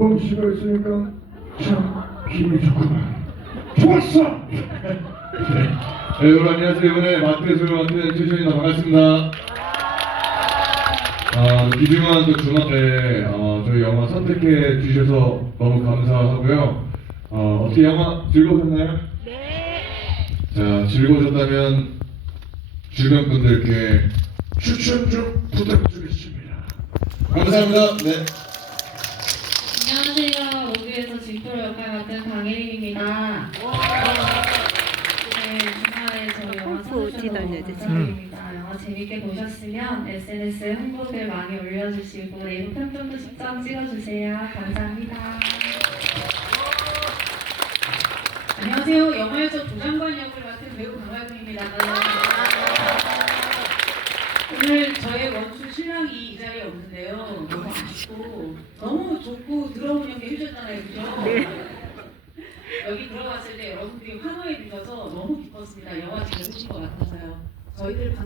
씨가 있으니까 참 기분이 좋구만. 좋았어. 네, 여러분 안녕하세요. 이번에 마트에서 맡은 최시현입니다. 반갑습니다. 아, 귀중한 또 주말에 어, 저희 영화 선택해 주셔서 너무 감사하고요. 어, 어떻게 영화 즐거우셨나요? 네. 자, 즐거우셨다면 주변 분들께 추천 좀 부탁드리겠습니다. 감사합니다. 네. 모두에서 진프로 역할 맡은 강혜림입니다. 네, 주말에 저희 영화 재밌게 보셨으면 SNS에 홍보글 많이 올려주시고 내부 평점도 직접 찍어주세요. 감사합니다. 안녕하세요. 영화에서 조장관 역을 맡은 배우 강화근입니다. 오늘 저의 원수 신랑이 이 자리에 없는데요. 너무 좋고 더러운 연기 해주셨잖아요. 그죠? 여기 들어갔을 때 여러분들이 환호해 주셔서 너무 기뻤습니다. 영화 잘 보신 것 같아서요. 저희들 방-